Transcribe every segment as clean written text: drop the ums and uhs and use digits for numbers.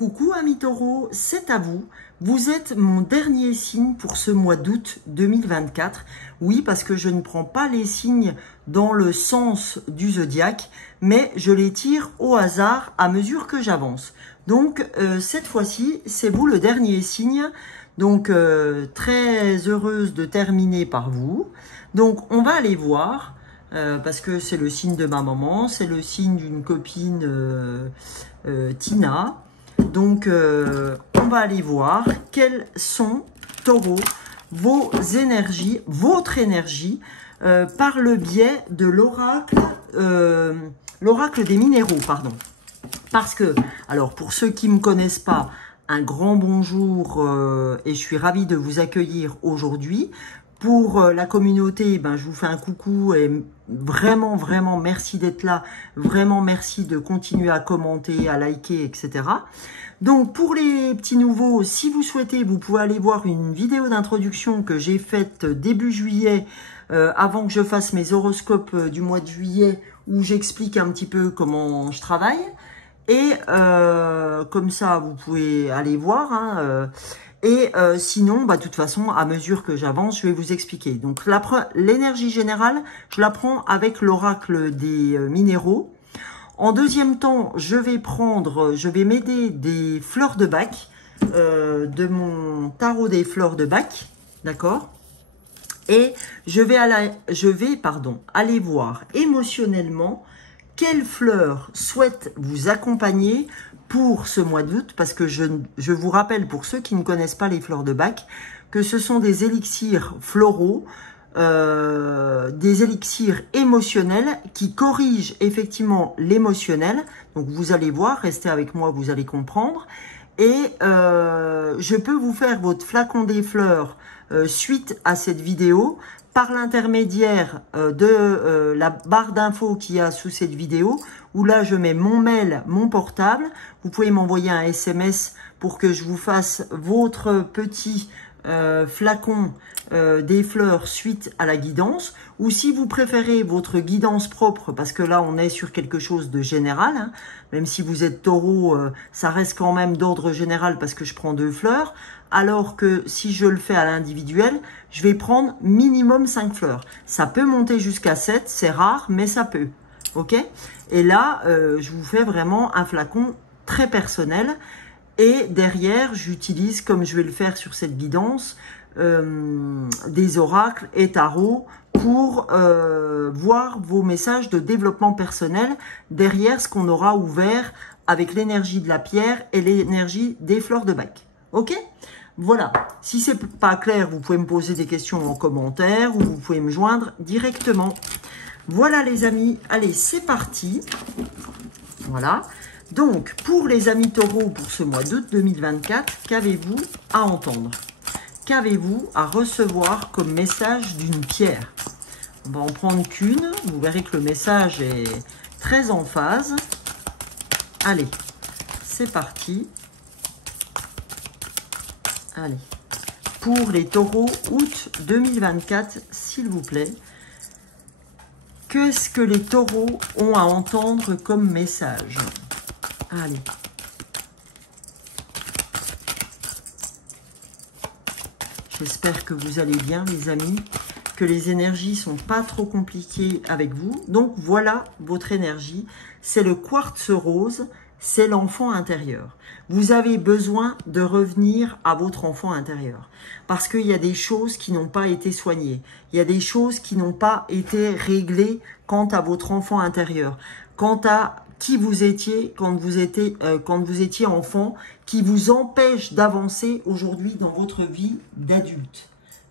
Coucou amis taureaux, c'est à vous. Vous êtes mon dernier signe pour ce mois d'août 2024. Oui, parce que je ne prends pas les signes dans le sens du zodiaque, mais je les tire au hasard à mesure que j'avance. Donc cette fois-ci, c'est vous le dernier signe. Donc très heureuse de terminer par vous. Donc on va aller voir. Parce que c'est le signe de ma maman, c'est le signe d'une copine Tina. Donc, on va aller voir quelles sont, taureaux, vos énergies, votre énergie, par le biais de l'oracle des minéraux, pardon. Parce que, alors, pour ceux qui ne me connaissent pas, un grand bonjour et je suis ravie de vous accueillir aujourd'hui. Pour la communauté, ben, je vous fais un coucou et vraiment, vraiment merci d'être là. Vraiment merci de continuer à commenter, à liker, etc. Donc, pour les petits nouveaux, si vous souhaitez, vous pouvez aller voir une vidéo d'introduction que j'ai faite début juillet, avant que je fasse mes horoscopes du mois de juillet, où j'explique un petit peu comment je travaille. Et comme ça, vous pouvez aller voir, hein, sinon, bah, de toute façon, à mesure que j'avance, je vais vous expliquer. Donc, l'énergie générale, je la prends avec l'oracle des minéraux. En deuxième temps, je vais m'aider des fleurs de Bach, de mon tarot des fleurs de Bach, d'accord? Et je vais aller voir émotionnellement quelles fleurs souhaitent vous accompagner pour ce mois d'août, parce que je vous rappelle, pour ceux qui ne connaissent pas les fleurs de Bach, que ce sont des élixirs floraux, des élixirs émotionnels qui corrigent effectivement l'émotionnel. Donc vous allez voir, restez avec moi, vous allez comprendre. Et je peux vous faire votre flacon des fleurs suite à cette vidéo par l'intermédiaire de la barre d'infos qu'il y a sous cette vidéo, où là je mets mon mail, mon portable. Vous pouvez m'envoyer un SMS pour que je vous fasse votre petit flacon des fleurs suite à la guidance, ou si vous préférez votre guidance propre, parce que là on est sur quelque chose de général, hein, même si vous êtes taureau, ça reste quand même d'ordre général parce que je prends 2 fleurs, alors que si je le fais à l'individuel, je vais prendre minimum 5 fleurs. Ça peut monter jusqu'à 7, c'est rare, mais ça peut. Ok? Et là, je vous fais vraiment un flacon très personnel. Et derrière, j'utilise, comme je vais le faire sur cette guidance, des oracles et tarots pour voir vos messages de développement personnel derrière ce qu'on aura ouvert avec l'énergie de la pierre et l'énergie des fleurs de Bach. Ok? Voilà. Si c'est pas clair, vous pouvez me poser des questions en commentaire ou vous pouvez me joindre directement. Voilà les amis. Allez, c'est parti. Voilà. Donc, pour les amis taureaux, pour ce mois d'août 2024, qu'avez-vous à entendre? Qu'avez-vous à recevoir comme message d'une pierre? On va en prendre qu'une. Vous verrez que le message est très en phase. Allez, c'est parti. Allez. Pour les taureaux, août 2024, s'il vous plaît. Qu'est-ce que les taureaux ont à entendre comme message? Allez. J'espère que vous allez bien, les amis, que les énergies sont pas trop compliquées avec vous. Donc, voilà votre énergie. C'est le quartz rose, c'est l'enfant intérieur. Vous avez besoin de revenir à votre enfant intérieur parce qu'il y a des choses qui n'ont pas été soignées. Il y a des choses qui n'ont pas été réglées quant à votre enfant intérieur, quant à qui vous étiez quand vous étiez enfant, qui vous empêche d'avancer aujourd'hui dans votre vie d'adulte.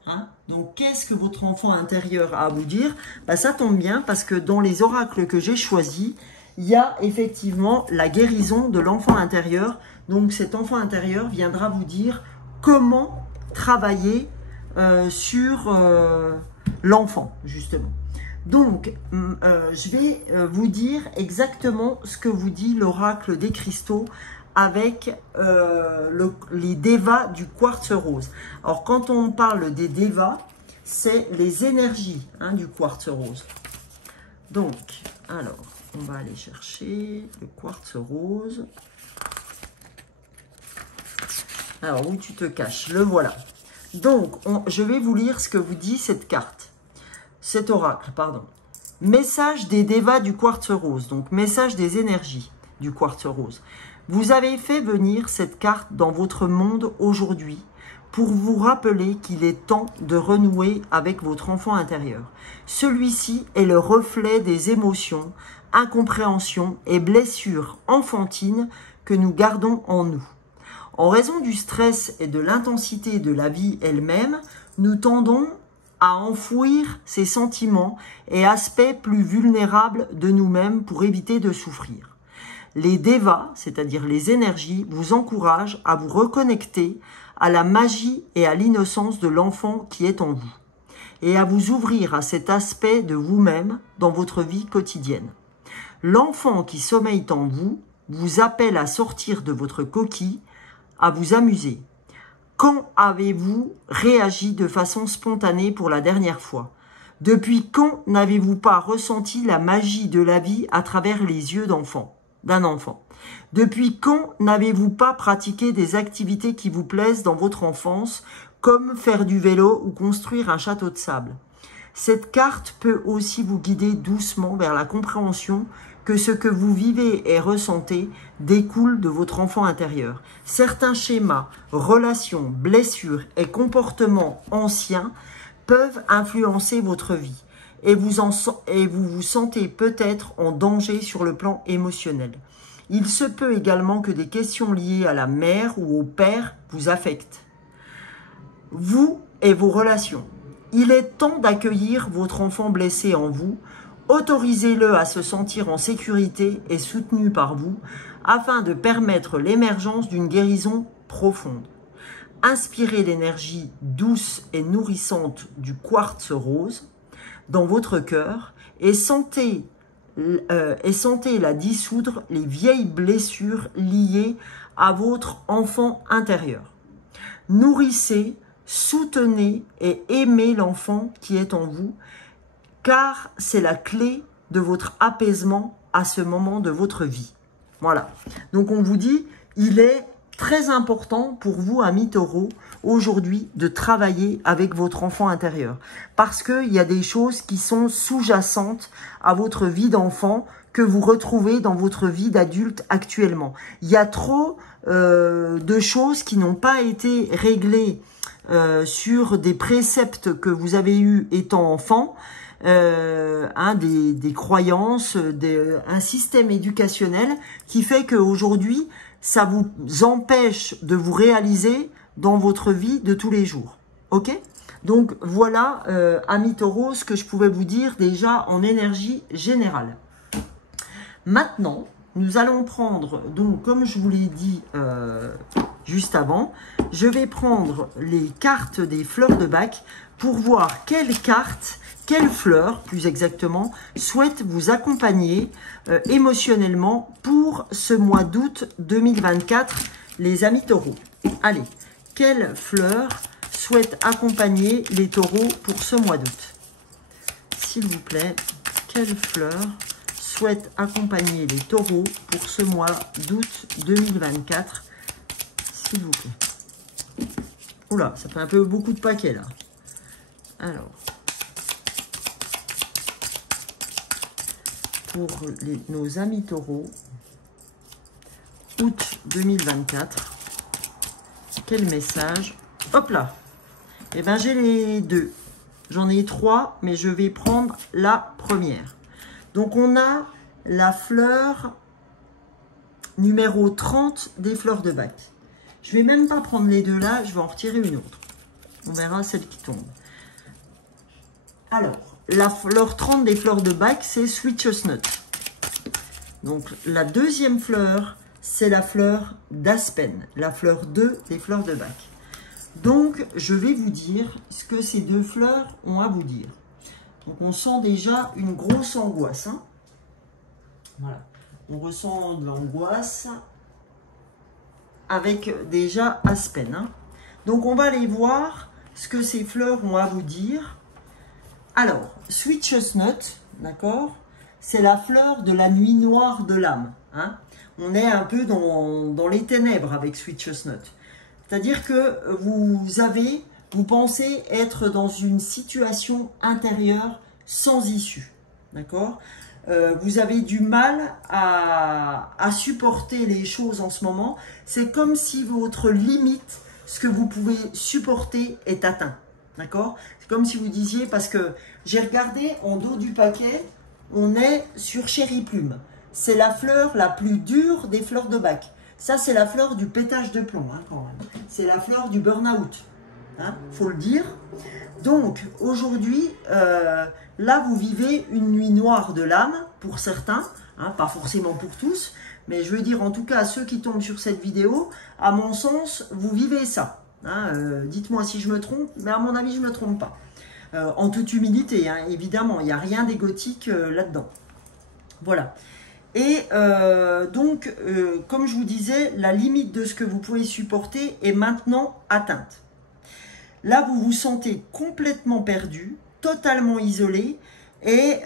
Hein? Donc, qu'est-ce que votre enfant intérieur a à vous dire? Bah, ça tombe bien parce que dans les oracles que j'ai choisis, il y a effectivement la guérison de l'enfant intérieur. Donc, cet enfant intérieur viendra vous dire comment travailler sur l'enfant, justement. Donc, je vais vous dire exactement ce que vous dit l'oracle des cristaux avec les devas du quartz rose. Alors, quand on parle des devas, c'est les énergies du quartz rose. Donc, alors, on va aller chercher le quartz rose. Alors, où tu te caches? Le voilà. Donc, je vais vous lire ce que vous dit cette carte. Cet oracle, pardon. Message des dévas du quartz rose. Donc, message des énergies du quartz rose. Vous avez fait venir cette carte dans votre monde aujourd'hui pour vous rappeler qu'il est temps de renouer avec votre enfant intérieur. Celui-ci est le reflet des émotions, incompréhensions et blessures enfantines que nous gardons en nous. En raison du stress et de l'intensité de la vie elle-même, nous tendons à enfouir ces sentiments et aspects plus vulnérables de nous-mêmes pour éviter de souffrir. Les devas, c'est-à-dire les énergies, vous encouragent à vous reconnecter à la magie et à l'innocence de l'enfant qui est en vous, et à vous ouvrir à cet aspect de vous-même dans votre vie quotidienne. L'enfant qui sommeille en vous vous appelle à sortir de votre coquille, à vous amuser. Quand avez-vous réagi de façon spontanée pour la dernière fois? Depuis quand n'avez-vous pas ressenti la magie de la vie à travers les yeux d'un enfant? Depuis quand n'avez-vous pas pratiqué des activités qui vous plaisent dans votre enfance, comme faire du vélo ou construire un château de sable? Cette carte peut aussi vous guider doucement vers la compréhension que ce que vous vivez et ressentez découle de votre enfant intérieur. Certains schémas, relations, blessures et comportements anciens peuvent influencer votre vie et vous vous sentez peut-être en danger sur le plan émotionnel. Il se peut également que des questions liées à la mère ou au père vous affectent. Vous et vos relations. Il est temps d'accueillir votre enfant blessé en vous. Autorisez-le à se sentir en sécurité et soutenu par vous afin de permettre l'émergence d'une guérison profonde. Inspirez l'énergie douce et nourrissante du quartz rose dans votre cœur et sentez la dissoudre les vieilles blessures liées à votre enfant intérieur. Nourrissez, soutenez et aimez l'enfant qui est en vous, car c'est la clé de votre apaisement à ce moment de votre vie. Voilà. Donc on vous dit, il est très important pour vous, amis taureaux, aujourd'hui de travailler avec votre enfant intérieur. Parce qu'il y a des choses qui sont sous-jacentes à votre vie d'enfant que vous retrouvez dans votre vie d'adulte actuellement. Il y a trop de choses qui n'ont pas été réglées sur des préceptes que vous avez eus étant enfant, des croyances, un système éducationnel qui fait qu'aujourd'hui, ça vous empêche de vous réaliser dans votre vie de tous les jours. Ok? Donc voilà, amis taureaux, ce que je pouvais vous dire déjà en énergie générale. Maintenant, nous allons prendre, donc comme je vous l'ai dit juste avant, je vais prendre les cartes des fleurs de Bach pour voir quelles cartes, quelles fleurs, plus exactement, souhaitent vous accompagner émotionnellement pour ce mois d'août 2024, les amis taureaux. Allez, quelles fleurs souhaitent accompagner les taureaux pour ce mois d'août? S'il vous plaît, quelles fleurs souhaitent accompagner les taureaux pour ce mois d'août 2024, s'il vous plaît? Oula, ça fait un peu beaucoup de paquets là. Alors, pour nos amis taureaux, août 2024, quel message? Hop là! Eh bien, j'ai les deux. J'en ai trois, mais je vais prendre la première. Donc, on a la fleur numéro 30 des fleurs de Bach. Je vais même pas prendre les deux là, je vais en retirer une autre. On verra celle qui tombe. Alors, la fleur 30 des fleurs de Bach, c'est Sweet Chestnut. Donc, la deuxième fleur, c'est la fleur d'Aspen, la fleur 2 des fleurs de Bach. Donc, je vais vous dire ce que ces deux fleurs ont à vous dire. Donc, on sent déjà une grosse angoisse. Hein. Voilà. On ressent de l'angoisse avec déjà Aspen. Hein. Donc, on va aller voir ce que ces fleurs ont à vous dire. Alors, Sweet Chestnut, d'accord, c'est la fleur de la nuit noire de l'âme. Hein. On est un peu dans les ténèbres avec Sweet Chestnut. C'est-à-dire que vous pensez être dans une situation intérieure sans issue. D'accord? Vous avez du mal à supporter les choses en ce moment. C'est comme si votre limite, ce que vous pouvez supporter, est atteint. D'accord? C'est comme si vous disiez, parce que j'ai regardé en dos du paquet, on est sur Chéri Plume. C'est la fleur la plus dure des fleurs de bac. Ça, c'est la fleur du pétage de plomb, hein, quand même. C'est la fleur du burn-out. Hein, faut le dire. Donc, aujourd'hui, là, vous vivez une nuit noire de l'âme, pour certains, hein, pas forcément pour tous, mais je veux dire, en tout cas, à ceux qui tombent sur cette vidéo, à mon sens, vous vivez ça. Hein, dites-moi si je me trompe, mais à mon avis, je ne me trompe pas. En toute humilité, hein, évidemment, il n'y a rien d'égotique là-dedans. Voilà. Et donc, comme je vous disais, la limite de ce que vous pouvez supporter est maintenant atteinte. Là, vous vous sentez complètement perdu, totalement isolé, et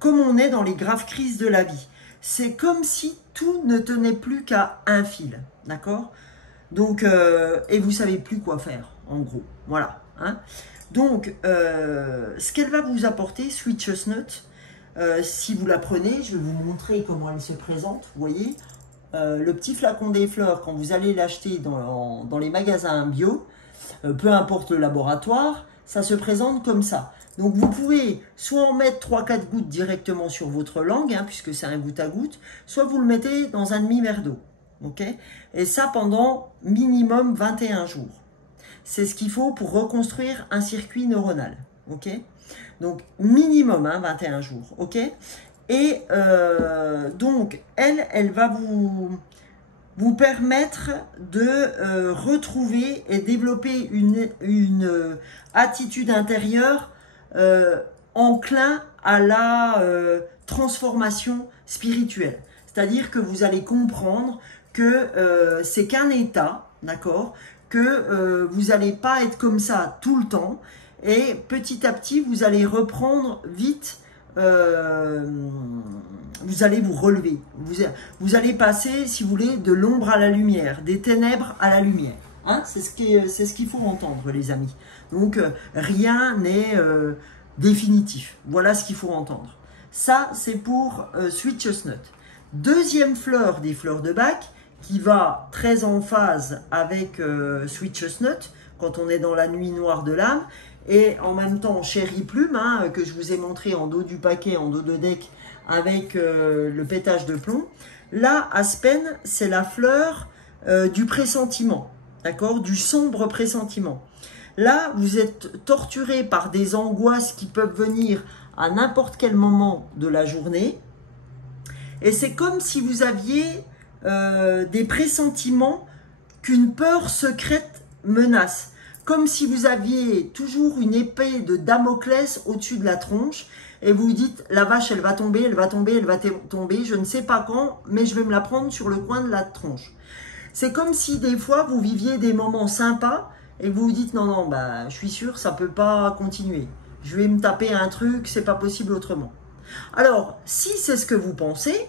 comme on est dans les graves crises de la vie. C'est comme si tout ne tenait plus qu'à un fil, d'accord? Donc, et vous ne savez plus quoi faire, en gros. Voilà. Hein. Donc, ce qu'elle va vous apporter, Sweet Chestnut, si vous la prenez, je vais vous montrer comment elle se présente. Vous voyez, le petit flacon des fleurs, quand vous allez l'acheter dans les magasins bio, peu importe le laboratoire, ça se présente comme ça. Donc vous pouvez soit en mettre 3-4 gouttes directement sur votre langue, hein, puisque c'est un goutte à goutte, soit vous le mettez dans un demi-verre d'eau. Okay, et ça pendant minimum 21 jours. C'est ce qu'il faut pour reconstruire un circuit neuronal. Okay, donc minimum 21 jours. Okay, et donc elle va vous permettre de retrouver et développer une attitude intérieure enclin à la transformation spirituelle. C'est-à-dire que vous allez comprendre que c'est qu'un état, d'accord, que vous n'allez pas être comme ça tout le temps, et petit à petit, vous allez reprendre vite, vous allez vous relever, vous allez passer, si vous voulez, de l'ombre à la lumière, des ténèbres à la lumière. Hein, c'est ce qu'il faut entendre, les amis. Donc, rien n'est définitif. Voilà ce qu'il faut entendre. Ça, c'est pour Sweet Chestnut. Deuxième fleur des fleurs de bac, qui va très en phase avec Sweet Chestnut, quand on est dans la nuit noire de l'âme, et en même temps Chéri Plume, hein, que je vous ai montré en dos du paquet, en dos de deck, avec le pétage de plomb. Là, Aspen, c'est la fleur du pressentiment, d'accord, du sombre pressentiment. Là, vous êtes torturé par des angoisses qui peuvent venir à n'importe quel moment de la journée. Et c'est comme si vous aviez des pressentiments qu'une peur secrète menace. Comme si vous aviez toujours une épée de Damoclès au-dessus de la tronche et vous vous dites, la vache, elle va tomber, elle va tomber, elle va tomber, je ne sais pas quand, mais je vais me la prendre sur le coin de la tronche. C'est comme si des fois, vous viviez des moments sympas et vous vous dites, non, non, bah, je suis sûr, ça ne peut pas continuer. Je vais me taper un truc, c'est pas possible autrement. Alors, si c'est ce que vous pensez,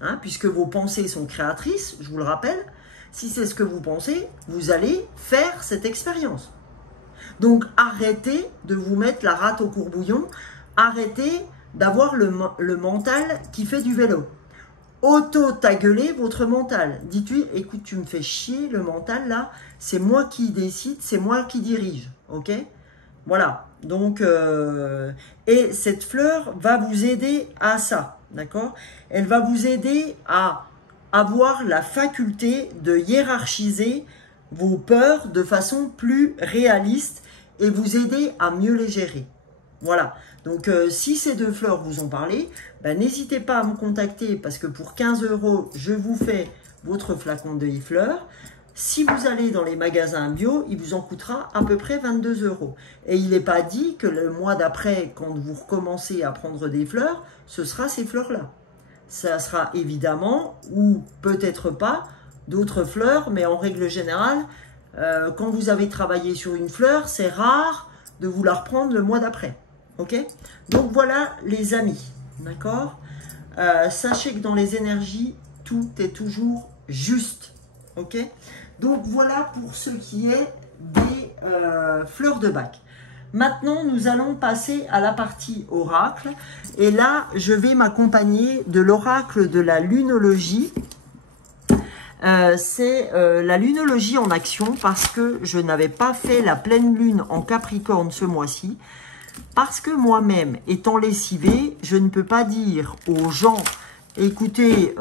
hein, puisque vos pensées sont créatrices, je vous le rappelle, si c'est ce que vous pensez, vous allez faire cette expérience. Donc, arrêtez de vous mettre la rate au courbouillon, arrêtez d'avoir le mental qui fait du vélo. Auto-taguelez votre mental. Dites-lui, écoute, tu me fais chier, le mental là, c'est moi qui décide, c'est moi qui dirige, ok? Voilà, donc, et cette fleur va vous aider à ça, d'accord? Elle va vous aider à avoir la faculté de hiérarchiser vos peurs de façon plus réaliste et vous aider à mieux les gérer. Voilà, donc si ces deux fleurs vous ont parlé, ben, n'hésitez pas à me contacter parce que pour 15 €, je vous fais votre flacon de fleurs. Si vous allez dans les magasins bio, il vous en coûtera à peu près 22 €. Et il n'est pas dit que le mois d'après, quand vous recommencez à prendre des fleurs, ce sera ces fleurs-là. Ça sera évidemment, ou peut-être pas, d'autres fleurs, mais en règle générale, quand vous avez travaillé sur une fleur, c'est rare de vous la reprendre le mois d'après. Ok? Donc voilà les amis, d'accord? Sachez que dans les énergies, tout est toujours juste. Ok? Donc voilà pour ce qui est des fleurs de bac. Maintenant, nous allons passer à la partie oracle. Et là, je vais m'accompagner de l'oracle de la lunologie. C'est la lunologie en action parce que je n'avais pas fait la pleine lune en Capricorne ce mois-ci. Parce que moi-même, étant lessivée, je ne peux pas dire aux gens, écoutez,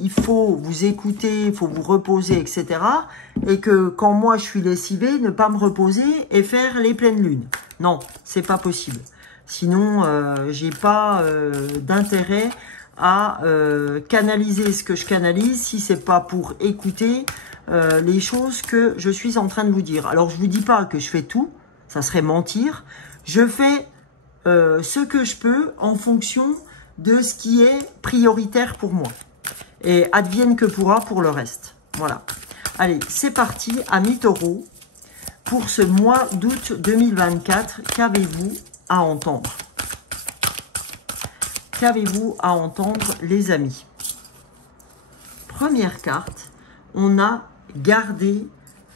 il faut vous écouter, il faut vous reposer, etc. Et que quand moi je suis lessivée, ne pas me reposer et faire les pleines lunes. Non, c'est pas possible. Sinon, j'ai pas d'intérêt à canaliser ce que je canalise si c'est pas pour écouter les choses que je suis en train de vous dire. Alors, je vous dis pas que je fais tout, ça serait mentir. Je fais ce que je peux en fonction de ce qui est prioritaire pour moi. Et advienne que pourra pour le reste. Voilà. Allez, c'est parti, amis taureaux. Pour ce mois d'août 2024, qu'avez-vous à entendre? Qu'avez-vous à entendre, les amis? Première carte, on a gardé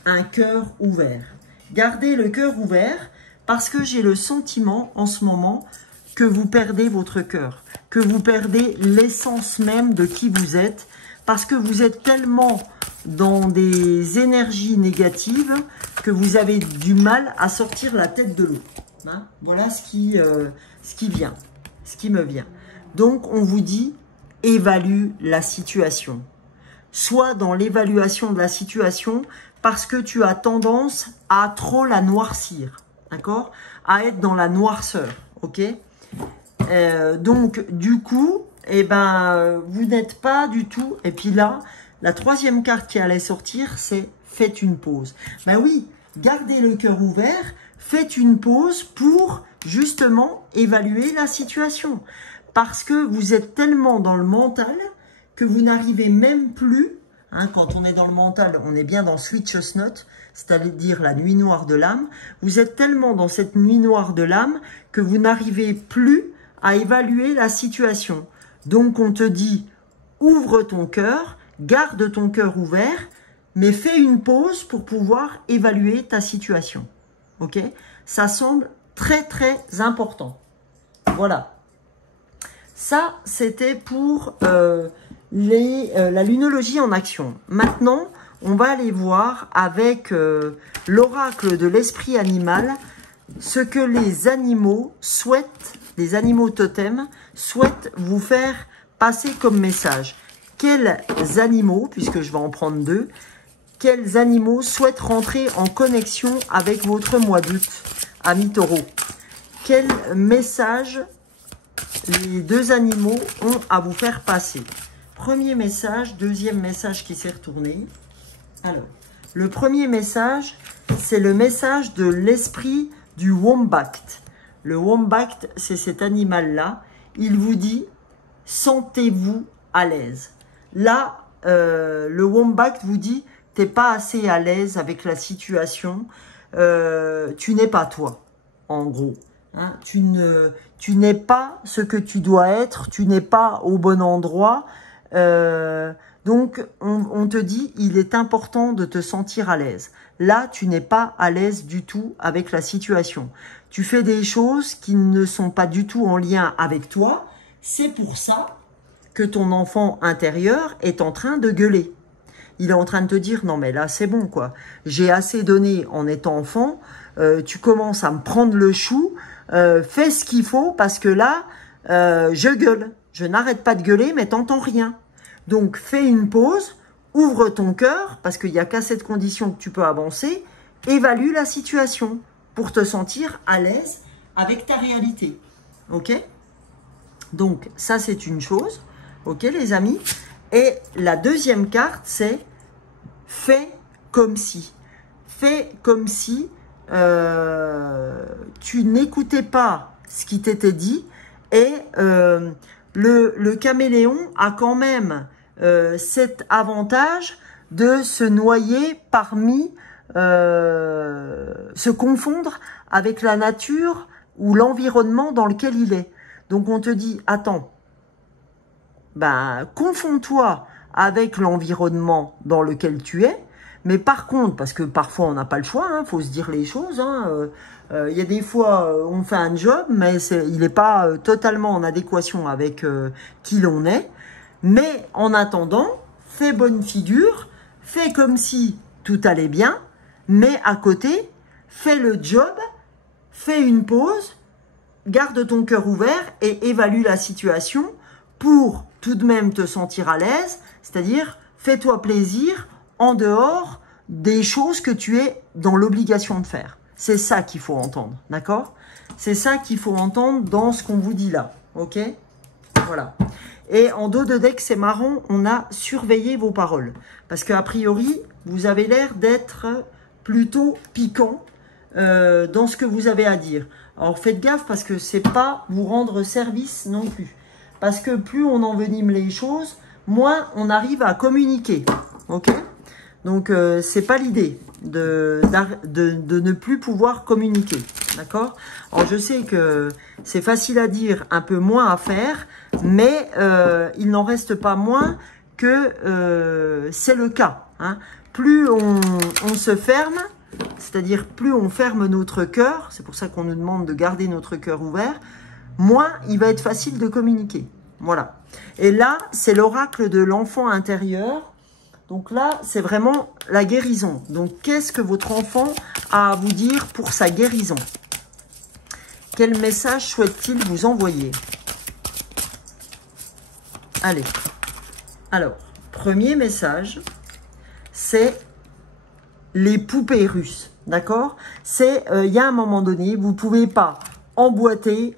un cœur ouvert. Gardez le cœur ouvert parce que j'ai le sentiment en ce moment que vous perdez votre cœur, que vous perdez l'essence même de qui vous êtes, parce que vous êtes tellement dans des énergies négatives que vous avez du mal à sortir la tête de l'eau. Hein? Voilà ce qui vient, ce qui me vient. Donc, on vous dit, évalue la situation. Sois dans l'évaluation de la situation parce que tu as tendance à trop la noircir, d'accord? À être dans la noirceur, ok? Donc, du coup, eh ben, vous n'êtes pas du tout... Et puis là, la troisième carte qui allait sortir, c'est « Faites une pause ». Ben oui, gardez le cœur ouvert, faites une pause pour justement évaluer la situation. Parce que vous êtes tellement dans le mental que vous n'arrivez même plus, hein, quand on est dans le mental, on est bien dans Switch's Note, c'est-à-dire la nuit noire de l'âme. Vous êtes tellement dans cette nuit noire de l'âme que vous n'arrivez plus à évaluer la situation. Donc on te dit, ouvre ton cœur, garde ton cœur ouvert, mais fais une pause pour pouvoir évaluer ta situation. Ok? Ça semble très très important. Voilà. Ça, c'était pour la lunologie en action. Maintenant, on va aller voir avec l'oracle de l'esprit animal ce que les animaux souhaitent, les animaux totems, souhaitent vous faire passer comme message. Quels animaux, puisque je vais en prendre deux, quels animaux souhaitent rentrer en connexion avec votre mois d'août, amis taureaux? Quel message les deux animaux ont à vous faire passer? Premier message, deuxième message qui s'est retourné. Alors, le premier message, c'est le message de l'esprit du wombat. Le wombat, c'est cet animal-là. Il vous dit, sentez-vous à l'aise. Là, le wombat vous dit, t'es pas assez à l'aise avec la situation. Tu n'es pas toi, en gros. Hein, tu n'es pas ce que tu dois être, tu n'es pas au bon endroit. Donc, on te dit, il est important de te sentir à l'aise. Là, tu n'es pas à l'aise du tout avec la situation. Tu fais des choses qui ne sont pas du tout en lien avec toi. C'est pour ça que ton enfant intérieur est en train de gueuler. Il est en train de te dire, non mais là, c'est bon, quoi. J'ai assez donné en étant enfant. Tu commences à me prendre le chou. Fais ce qu'il faut parce que là, je gueule. Je n'arrête pas de gueuler, mais t'entends rien. Donc, fais une pause, ouvre ton cœur, parce qu'il n'y a qu'à cette condition que tu peux avancer, évalue la situation pour te sentir à l'aise avec ta réalité. Ok? Donc, ça, c'est une chose. Ok, les amis? Et la deuxième carte, c'est « Fais comme si ». Fais comme si tu n'écoutais pas ce qui t'était dit et le caméléon a quand même cet avantage de se noyer parmi, se confondre avec la nature ou l'environnement dans lequel il est. Donc on te dit, attends, ben, confonds-toi avec l'environnement dans lequel tu es. Mais par contre, parce que parfois on n'a pas le choix, hein, faut se dire les choses. Y a des fois, on fait un job, mais il n'est pas totalement en adéquation avec qui l'on est. Mais en attendant, fais bonne figure, fais comme si tout allait bien, mais à côté, fais le job, fais une pause, garde ton cœur ouvert et évalue la situation pour tout de même te sentir à l'aise, c'est-à-dire fais-toi plaisir en dehors des choses que tu es dans l'obligation de faire. C'est ça qu'il faut entendre, d'accord? C'est ça qu'il faut entendre dans ce qu'on vous dit là, ok? Voilà. Et en dos de deck, c'est marrant, on a surveillé vos paroles. Parce qu'a priori, vous avez l'air d'être plutôt piquant dans ce que vous avez à dire. Alors faites gaffe parce que c'est pas vous rendre service non plus. Parce que plus on envenime les choses, moins on arrive à communiquer, ok? Donc, c'est pas l'idée de ne plus pouvoir communiquer, d'accord? Alors, je sais que c'est facile à dire, un peu moins à faire, mais il n'en reste pas moins que c'est le cas. Hein. Plus on se ferme, c'est-à-dire plus on ferme notre cœur, c'est pour ça qu'on nous demande de garder notre cœur ouvert, moins il va être facile de communiquer. Voilà. Et là, c'est l'oracle de l'enfant intérieur. Donc là, c'est vraiment la guérison. Donc, qu'est-ce que votre enfant a à vous dire pour sa guérison? Quel message souhaite-t-il vous envoyer? Allez. Alors, premier message, c'est les poupées russes. D'accord? C'est, il y a un moment donné, vous ne pouvez pas emboîter.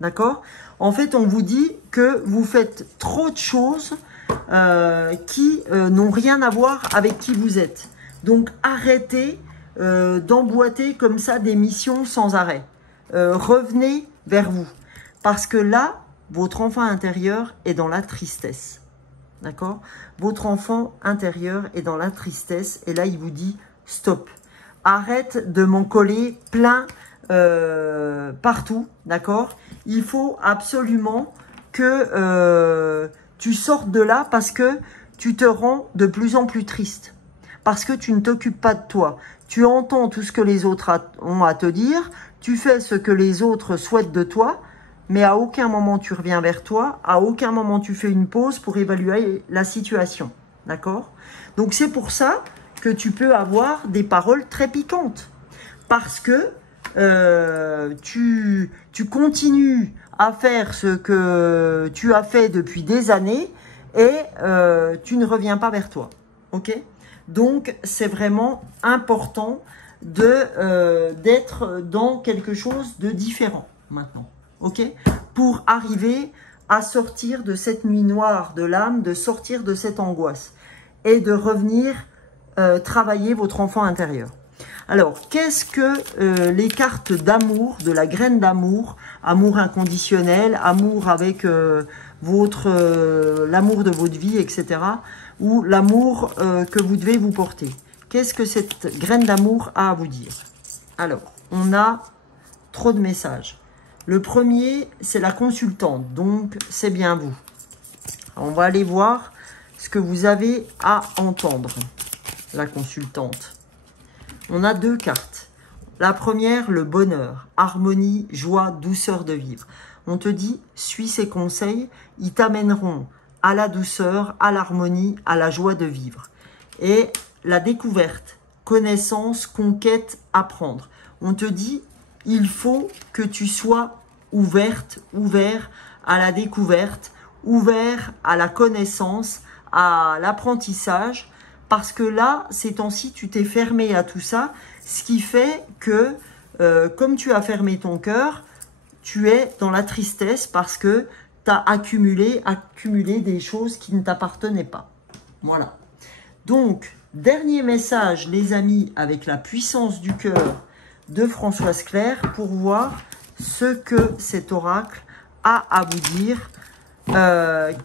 D'accord? En fait, on vous dit que vous faites trop de choses qui n'ont rien à voir avec qui vous êtes. Donc, arrêtez d'emboîter comme ça des missions sans arrêt. Revenez vers vous. Parce que là, votre enfant intérieur est dans la tristesse. D'accord? Votre enfant intérieur est dans la tristesse. Et là, il vous dit, stop. Arrête de m'en coller plein partout. D'accord? Il faut absolument que tu sortes de là parce que tu te rends de plus en plus triste. Parce que tu ne t'occupes pas de toi. Tu entends tout ce que les autres ont à te dire. Tu fais ce que les autres souhaitent de toi. Mais à aucun moment tu reviens vers toi. À aucun moment tu fais une pause pour évaluer la situation. D'accord? Donc c'est pour ça que tu peux avoir des paroles très piquantes. Parce que tu continues à faire ce que tu as fait depuis des années et tu ne reviens pas vers toi. Ok? Donc, c'est vraiment important d'être dans quelque chose de différent maintenant. Ok? Pour arriver à sortir de cette nuit noire de l'âme, de sortir de cette angoisse et de revenir travailler votre enfant intérieur. Alors, qu'est-ce que les cartes d'amour, de la graine d'amour, amour inconditionnel, amour avec l'amour de votre vie, etc. ou l'amour que vous devez vous porter? Qu'est-ce que cette graine d'amour a à vous dire? Alors, on a trop de messages. Le premier, c'est la consultante, donc c'est bien vous. Alors, on va aller voir ce que vous avez à entendre, la consultante. On a deux cartes. La première, le bonheur, harmonie, joie, douceur de vivre. On te dit, suis ces conseils, ils t'amèneront à la douceur, à l'harmonie, à la joie de vivre. Et la découverte, connaissance, conquête, apprendre. On te dit, il faut que tu sois ouverte, ouvert à la découverte, ouvert à la connaissance, à l'apprentissage. Parce que là, ces temps-ci, tu t'es fermé à tout ça, ce qui fait que, comme tu as fermé ton cœur, tu es dans la tristesse parce que tu as accumulé des choses qui ne t'appartenaient pas. Voilà. Donc, dernier message, les amis, avec la puissance du cœur de Françoise Claire pour voir ce que cet oracle a à vous dire.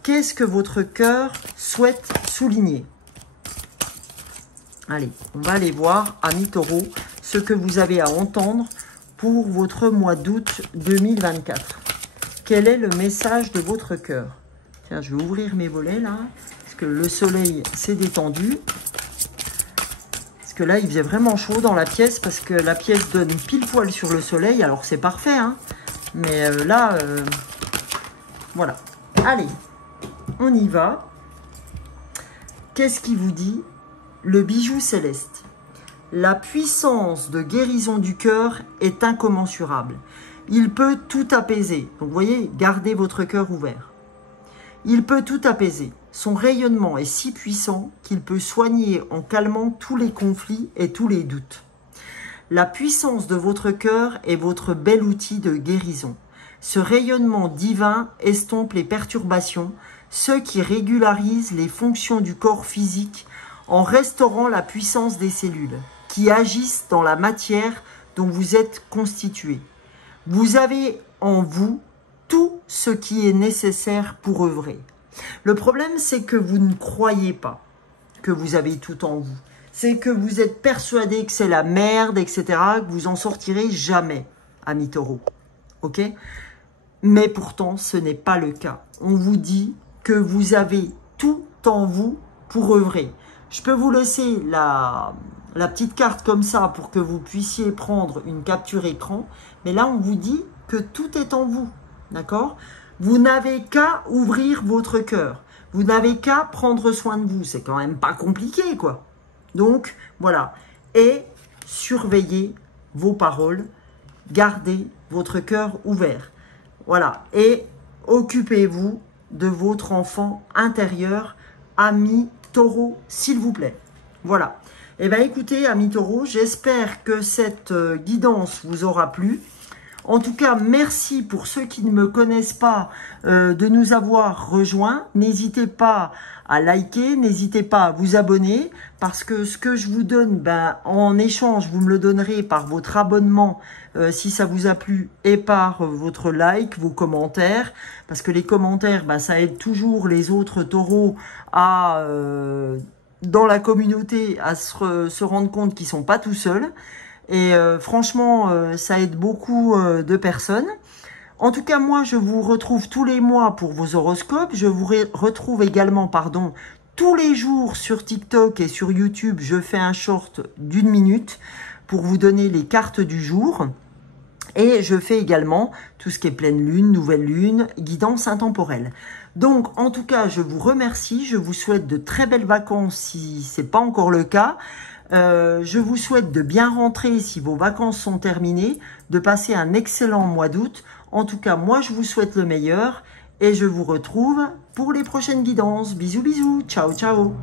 Qu'est-ce que votre cœur souhaite souligner? Allez, on va aller voir, amis taureaux, ce que vous avez à entendre pour votre mois d'août 2024. Quel est le message de votre cœur? Tiens, je vais ouvrir mes volets là, parce que le soleil s'est détendu. Parce que là, il faisait vraiment chaud dans la pièce, parce que la pièce donne pile poil sur le soleil. Alors, c'est parfait, hein. Mais là, voilà. Allez, on y va. Qu'est-ce qui vous dit? Le bijou céleste. La puissance de guérison du cœur est incommensurable. Il peut tout apaiser. Donc, vous voyez, gardez votre cœur ouvert. Il peut tout apaiser. Son rayonnement est si puissant qu'il peut soigner en calmant tous les conflits et tous les doutes. La puissance de votre cœur est votre bel outil de guérison. Ce rayonnement divin estompe les perturbations, ceux qui régularisent les fonctions du corps physique en restaurant la puissance des cellules, qui agissent dans la matière dont vous êtes constitué. Vous avez en vous tout ce qui est nécessaire pour œuvrer. Le problème, c'est que vous ne croyez pas que vous avez tout en vous. C'est que vous êtes persuadé que c'est la merde, etc., que vous en sortirez jamais, amis taureaux. Ok? Mais pourtant, ce n'est pas le cas. On vous dit que vous avez tout en vous pour œuvrer. Je peux vous laisser la petite carte comme ça pour que vous puissiez prendre une capture écran. Mais là, on vous dit que tout est en vous. D'accord? Vous n'avez qu'à ouvrir votre cœur. Vous n'avez qu'à prendre soin de vous. C'est quand même pas compliqué, quoi. Donc, voilà. Et surveillez vos paroles. Gardez votre cœur ouvert. Voilà. Et occupez-vous de votre enfant intérieur, ami taureau, s'il vous plaît. Voilà. Eh bien, écoutez, amis taureaux, j'espère que cette guidance vous aura plu. En tout cas, merci pour ceux qui ne me connaissent pas de nous avoir rejoints. N'hésitez pas à liker, n'hésitez pas à vous abonner parce que ce que je vous donne, ben, en échange, vous me le donnerez par votre abonnement si ça vous a plu et par votre like, vos commentaires. Parce que les commentaires, ben, ça aide toujours les autres taureaux à, dans la communauté à se rendre compte qu'ils ne sont pas tout seuls. Et franchement, ça aide beaucoup de personnes. En tout cas, moi, je vous retrouve tous les mois pour vos horoscopes. Je vous retrouve également, tous les jours sur TikTok et sur YouTube. Je fais un short d'1 minute pour vous donner les cartes du jour. Et je fais également tout ce qui est pleine lune, nouvelle lune, guidance intemporelle. Donc, en tout cas, je vous remercie. Je vous souhaite de très belles vacances si ce n'est pas encore le cas. Je vous souhaite de bien rentrer si vos vacances sont terminées, de passer un excellent mois d'août. En tout cas, moi, je vous souhaite le meilleur et je vous retrouve pour les prochaines guidances. Bisous, bisous. Ciao, ciao.